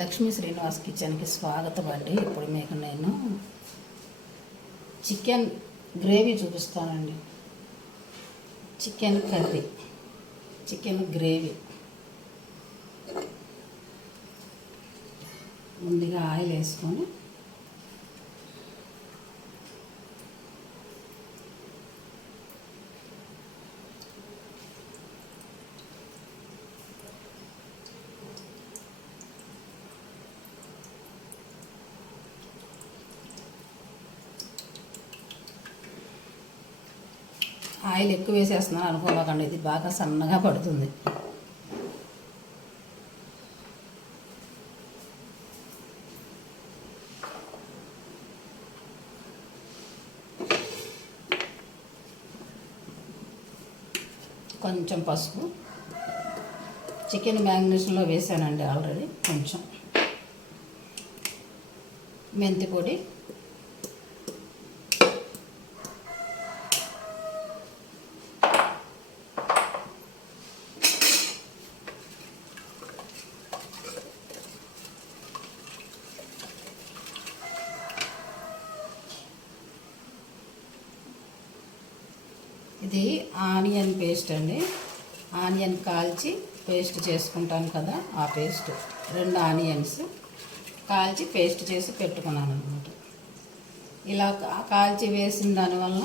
లక్ష్మీ శ్రీనివాస్ కిచెన్కి స్వాగతం అండి. ఇప్పుడు మీకు నేను చికెన్ గ్రేవీ చూపిస్తానండి. Chicken curry, chicken gravy. ముందుగా ఆయిల్ వేసుకొని ఆయిల్ ఎక్కువ వేసేస్తున్నాను అనుకోకండి, ఇది బాగా సన్నగా పడుతుంది. కొంచెం పసుపు, చికెన్ మ్యారినేషన్లో వేసానండి ఆల్రెడీ. కొంచెం మెంతి పొడి, ఇది ఆనియన్ పేస్ట్ అండి. ఆనియన్ కాల్చి పేస్ట్ చేసుకుంటాను కదా, ఆ పేస్ట్. 2 ఆనియన్స్ కాల్చి పేస్ట్ చేసి పెట్టుకున్నాను అనమాట. ఇలా కాల్చి వేసిన దానివల్ల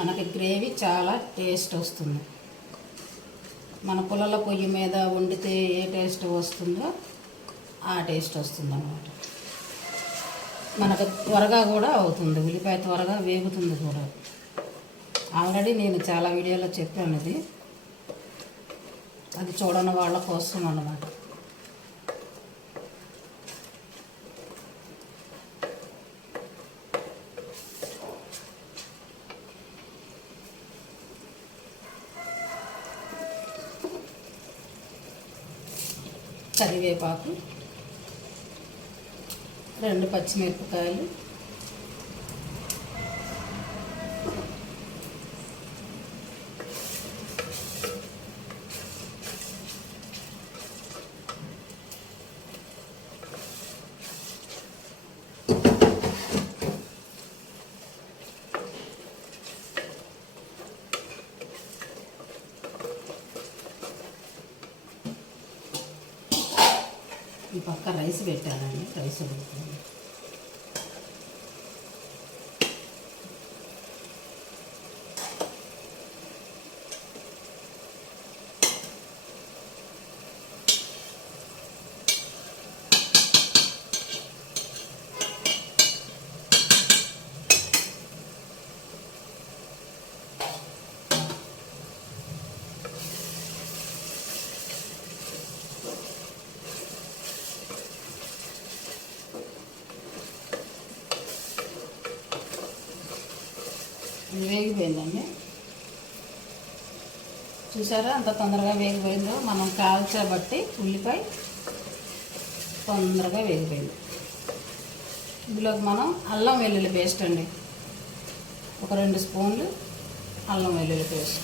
మనకి గ్రేవీ చాలా టేస్ట్ వస్తుంది. మన పుల్లల పొయ్యి మీద వండితే ఏ టేస్ట్ వస్తుందో ఆ టేస్ట్ వస్తుంది అన్నమాట. మనకు త్వరగా కూడా అవుతుంది, ఉల్లిపాయ త్వరగా వేగుతుంది కూడా. ఆల్రెడీ నేను చాలా వీడియోలో చెప్పాను, అది చూడని వాళ్ళ కోసం అన్నమాట. కరివేపాకు, 2 పచ్చిమిరపకాయలు, ఈ పక్క రైస్ పెట్టానండి. రైస్ ఉడుకుతుంది. వేగిపోయిందండి. చూసారా అంత తొందరగా వేగిపోయిందో? మనం కాల్చబట్టి ఉల్లిపాయ తొందరగా వేగిపోయింది. ఇందులోకి మనం అల్లం వెల్లుల్లి పేస్ట్ అండి, ఒక 2 స్పూన్లు అల్లం వెల్లుల్లి పేస్ట్.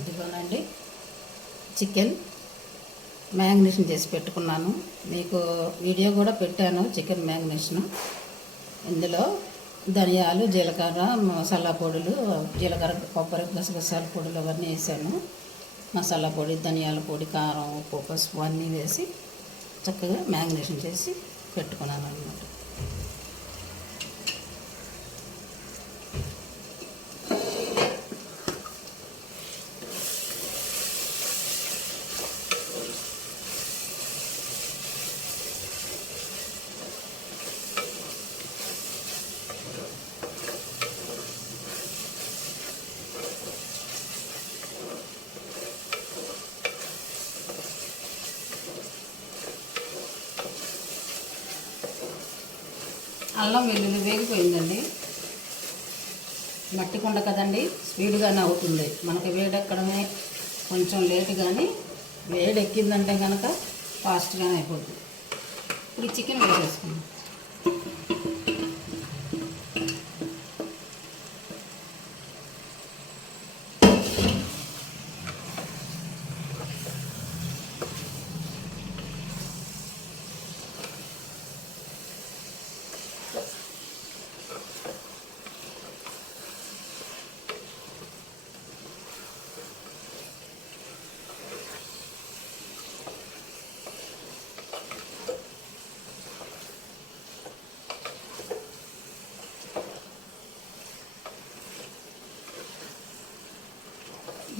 ఇదిగోనండి చికెన్ మ్యారినేషన్ చేసి పెట్టుకున్నాను. మీకు వీడియో కూడా పెట్టాను చికెన్ మ్యారినేషన్. ఇందులో ధనియాలు, జీలకర్ర, మసాలా పొడులు, జీలకర్ర, కొబ్బరి, గసగసాల పొడులు అవన్నీ వేసాను. మసాలా పొడి, ధనియాల పొడి, కారం, ఉప్పు, పసుపు అన్నీ వేసి చక్కగా మ్యారినేషన్ చేసి పెట్టుకున్నాను అన్నమాట. అల్లం వెల్లుల్లి వేగిపోయిందండి. మట్టి కుండ కదండి, స్పీడ్గానే అవుతుంది. మనకి వేడెక్కడమే కొంచెం లేట్, కానీ వేడెక్కిందంటే కనుక ఫాస్ట్గానే అయిపోతుంది. ఇప్పుడు ఈ చికెన్ వేసేసుకుందాం.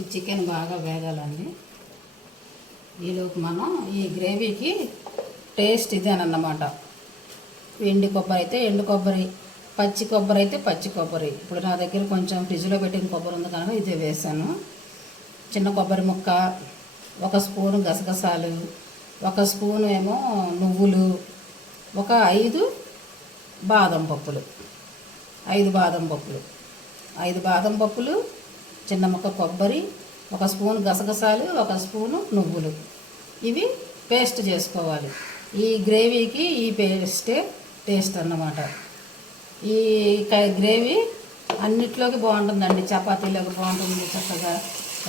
ఈ చికెన్ బాగా వేగాలండి. ఈలోపు మనం ఈ గ్రేవీకి టేస్ట్ ఇదేనన్నమాట. ఎండు కొబ్బరి అయితే ఎండు కొబ్బరి, పచ్చి కొబ్బరి అయితే పచ్చి కొబ్బరి. ఇప్పుడు నా దగ్గర కొంచెం ఫ్రిడ్జ్లో పెట్టిన కొబ్బరి ఉంది కనుక ఇదే వేసాను. చిన్న కొబ్బరి ముక్క, 1 స్పూను గసగసాలు, 1 స్పూను ఏమో నువ్వులు, ఒక 5 బాదం పప్పులు, 5 బాదం పప్పులు, 5 బాదం పప్పులు, చిన్న ముక్క కొబ్బరి, 1 స్పూను గసగసాలు, 1 స్పూను నువ్వులు. ఇవి పేస్ట్ చేసుకోవాలి. ఈ గ్రేవీకి ఈ పేస్టే టేస్ట్ అన్నమాట. ఈ గ్రేవీ అన్నిట్లోకి బాగుంటుందండి. చపాతీలోకి బాగుంటుంది, చక్కగా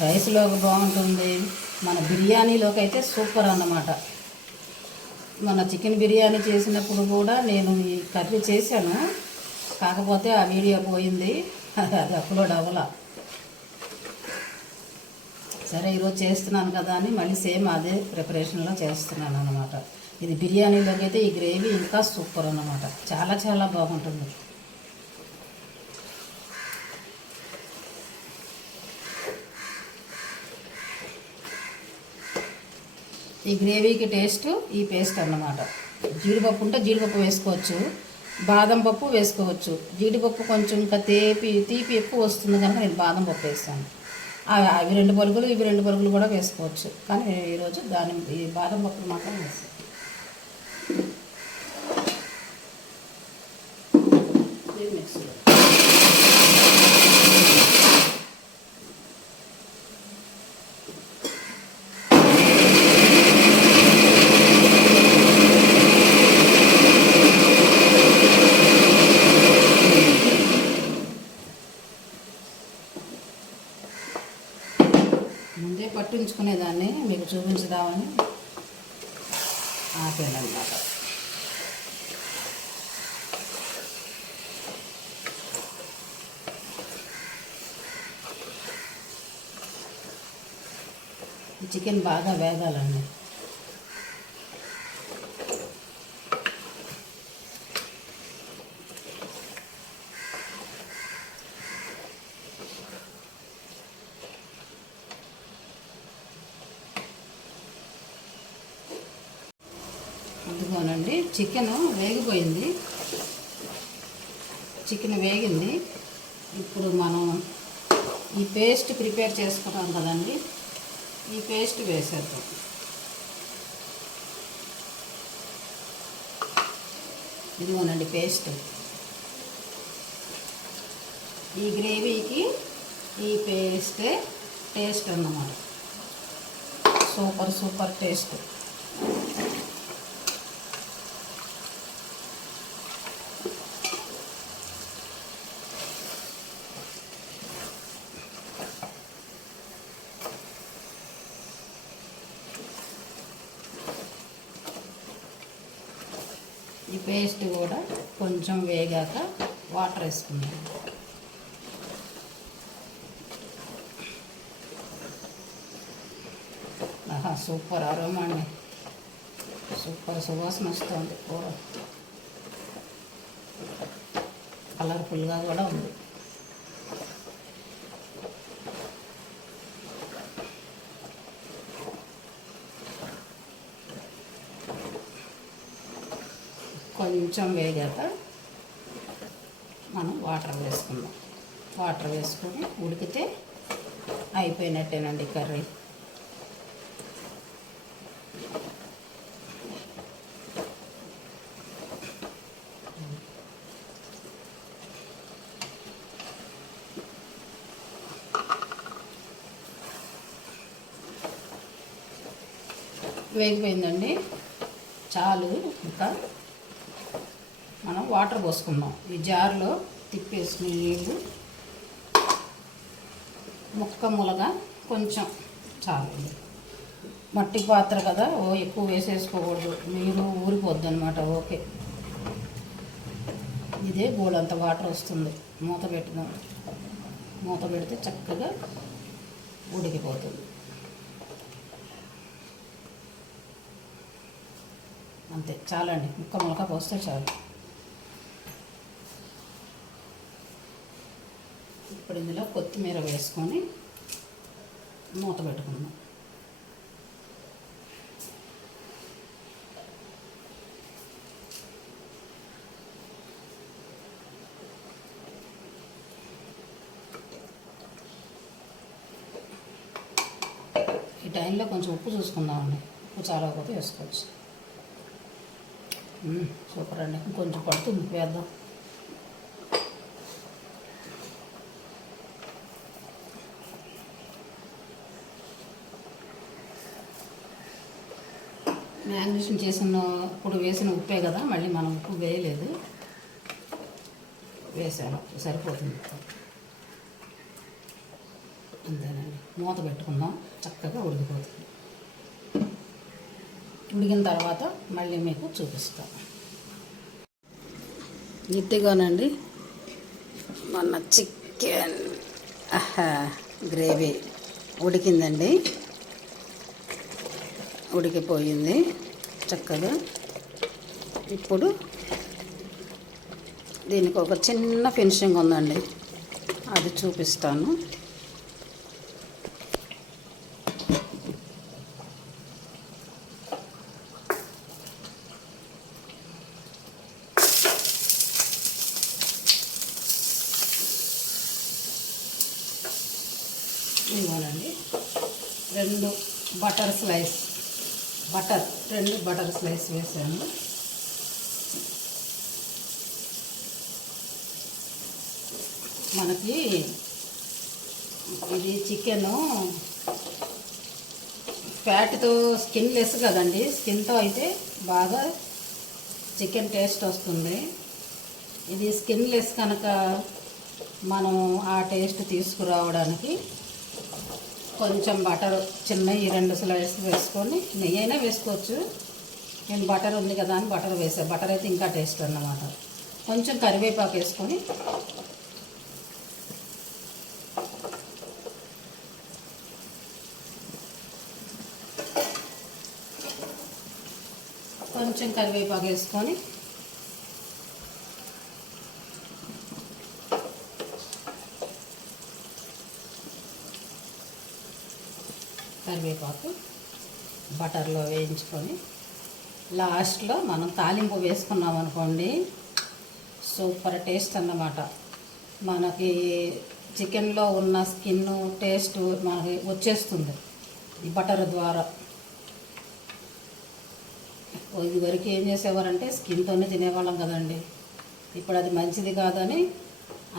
రైస్లోకి బాగుంటుంది, మన బిర్యానీలోకి అయితే సూపర్ అన్నమాట. మన చికెన్ బిర్యానీ చేసినప్పుడు కూడా నేను ఈ కర్రీ చేశాను, కాకపోతే ఆ వీడియో పోయింది, అది అప్లోడ్ అవ్వాల. సరే ఈరోజు చేస్తున్నాను కదా అని మళ్ళీ సేమ్ అదే ప్రిపరేషన్లో చేస్తున్నాను అన్నమాట. ఇది బిర్యానీలోకి అయితే ఈ గ్రేవీ ఇంకా సూపర్ అన్నమాట. చాలా చాలా బాగుంటుంది. ఈ గ్రేవీకి టేస్ట్ ఈ పేస్ట్ అన్నమాట. జీడిపప్పు ఉంటే జీడిపప్పు వేసుకోవచ్చు, బాదం పప్పు వేసుకోవచ్చు. జీడిపప్పు కొంచెం ఇంకా తీపి ఎక్కువ వస్తుంది కనుక నేను బాదం పప్పు వేస్తాను. అవి 2 పలుకులు, ఇవి 2 పలుకులు కూడా వేసుకోవచ్చు, కానీ ఈరోజు ఈ బాదం పప్పులు మాత్రం వేస్తాను. మిక్సీలో ముందే పట్టించుకునేదాన్ని మీకు చూపించుదామని ఆపానన్నమాట. చికెన్ బాగా వేగాలండి. అందుకోనండి చికెన్ వేగిపోయింది. చికెన్ వేగింది. ఇప్పుడు మనం ఈ పేస్ట్ ప్రిపేర్ చేసుకున్నాం కదండి, ఈ పేస్ట్ వేసేద్దాం. ఇదిగోనండి పేస్ట్. ఈ గ్రేవీకి ఈ పేస్టే టేస్ట్ అన్నమాట. Super taste. ఈ పేస్ట్ కూడా కొంచెం వేగాక వాటర్ వేసుకుందాం. సూపర్ అరోమా అండి, సూపర్ సువాసన వస్తుంది. కూర కలర్ఫుల్గా కూడా ఉంది. కొంచెం వేగాక మనం వాటర్ వేసుకుందాం. వాటర్ వేసుకొని ఉడికితే అయిపోయినట్టేనండి కర్రీ. వేగిపోయిందండి, చాలు. ఇంకా మనం వాటర్ పోసుకుందాం. ఈ జార్లో తిప్పేసుకుని నీళ్ళు ములగా కొంచెం చాలు. మట్టి పాత్ర కదా, ఎక్కువ వేసేసుకోకూడదు, నీరు ఊరిపోద్ది అనమాట. ఓకే, ఇదే బోలంత వాటర్ వస్తుంది. మూత పెట్టుదాం. మూత పెడితే చక్కగా ఉడికిపోతుంది. అంతే, చాలండి. ములక పోస్తే చాలు. ఇప్పుడు ఇందులో కొత్తిమీర వేసుకొని మూత పెట్టుకుందాం. ఈ టైంలో కొంచెం ఉప్పు చూసుకుందామండి. ఉప్పు చాలకపోతే వేసుకోవచ్చు. సూపర్ అండి. కొంచెం పడుతుంది, వేద్దాం. మ్యారినేషన్ ఇప్పుడు వేసిన ఉప్పే కదా, మళ్ళీ మనం ఉప్పు వేయలేదు. వేసాను, సరిపోతుంది. అంతేనండి. మూత పెట్టుకుందాం, చక్కగా ఉడికిపోతుంది. ఉడికిన తర్వాత మళ్ళీ మీకు చూపిస్తాం. ఇదిగోనండి మన చికెన్ గ్రేవీ ఉడికిందండి, ఉడికిపోయింది చక్కగా. ఇప్పుడు దీనికి ఒక చిన్న ఫినిషింగ్ ఉందండి, అది చూపిస్తాను. ఇవ్వాలండి. 2 బటర్ స్లైస్ వేసాను. మనకి ఇది చికెను ఫ్యాట్తో స్కిన్ లెస్ కదండి. స్కిన్తో అయితే బాగా చికెన్ టేస్ట్ వస్తుంది. ఇది స్కిన్ లెస్ కనుక మనం ఆ టేస్ట్ తీసుకురావడానికి కొంచెం బటర్ చిన్నవి 2 స్లైస్ వేసుకొని, నెయ్యి అయినా వేసుకోవచ్చు. నేను బటర్ ఉంది కదా అని బటర్ వేసాను. బటర్ అయితే ఇంకా టేస్ట్ అన్నమాట. కొంచెం కరివేపాకు వేసుకొని కరివేపాకు బటర్లో వేయించుకొని లాస్ట్లో మనం తాలింపు వేసుకున్నాం అనుకోండి, సూపర్ టేస్ట్ అన్నమాట. మనకి చికెన్లో ఉన్న స్కిన్ టేస్ట్ మనకి వచ్చేస్తుంది ఈ బటర్ ద్వారా. ఇదివరకు ఏం చేసేవారంటే స్కిన్తోనే తినేవాళ్ళం కదండి. ఇప్పుడు అది మంచిది కాదని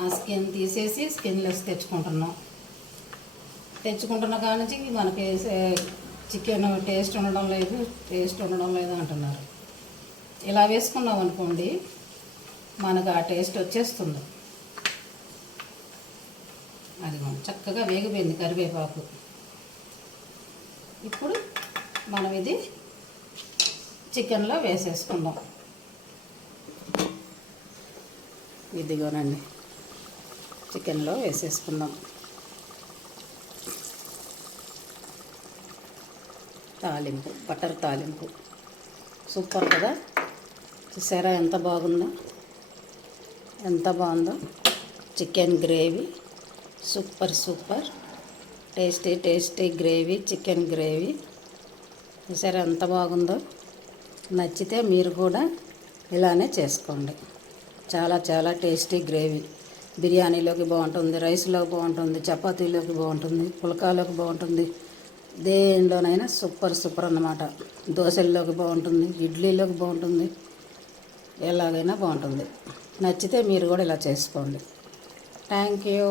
ఆ స్కిన్ తీసేసి స్కిన్లెస్ తెచ్చుకుంటున్న కానించి మనకి చికెన్ టేస్ట్ ఉండడం లేదు అంటున్నారు. ఇలా వేసుకున్నాం అనుకోండి, మనకు ఆ టేస్ట్ వచ్చేస్తుంది. అది మనం చక్కగా వేగిపోయింది కరివేపాకు. ఇప్పుడు మనం ఇది చికెన్లో వేసేసుకుందాం. ఇదిగోనండి, చికెన్లో వేసేసుకుందాం. తాలింపు, బటర్ తాలింపు సూపర్ కదా. చూసారా ఎంత బాగుందో, ఎంత బాగుందో. Chicken gravy super tasty gravy, chicken gravy. చూసారా ఎంత బాగుందో. నచ్చితే మీరు కూడా ఇలానే చేసుకోండి. చాలా టేస్టీ గ్రేవీ. బిర్యానీలోకి బాగుంటుంది, రైస్లోకి బాగుంటుంది, చపాతీలోకి బాగుంటుంది, పుల్కాలోకి బాగుంటుంది. దేనిలోనైనా సూపర్ అన్నమాట. దోశల్లోకి బాగుంటుంది, ఇడ్లీలోకి బాగుంటుంది, ఎలాగైనా బాగుంటుంది. నచ్చితే మీరు కూడా ఇలా చేసుకోండి. Thank you.